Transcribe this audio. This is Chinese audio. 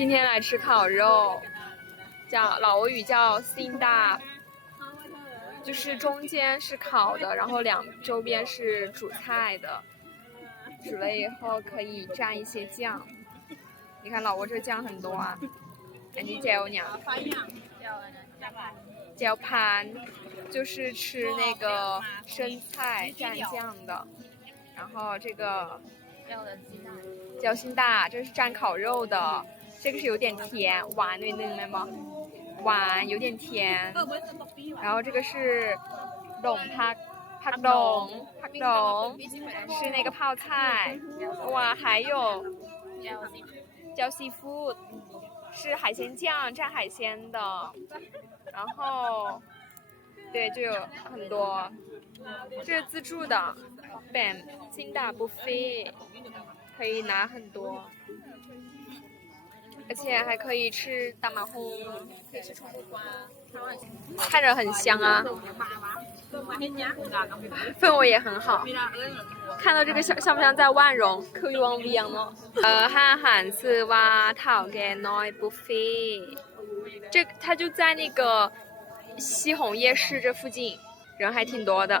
今天来吃烤肉，叫老挝语叫 Sinda， 就是中间是烤的，然后周边是煮菜的，煮了以后可以蘸一些酱。你看老挝这酱很多啊，อันนี้แจ่วเนี่ยแจ่ว盘就是吃那个生菜蘸酱的，然后这个叫辛大，这是蘸烤肉的，这个是有点甜，หวานนิดนึงไหมหวาน有点甜，然后这个是ดงผักดง是那个泡菜，哇，还有叫seafood是海鲜酱蘸海鲜的，然后对就有很多，这是自助的แบบ辛大buffet可以拿很多，而且还可以吃大马红，可以吃臭豆瓜，看着很香啊，氛围也很好。看到这个像不像在万荣 คืออยู่วังเวียงเนาะอาหารชื่อว่าเถ่าแก่น้อยบุฟเฟ่这它就在那个西红夜市这附近，人还挺多的。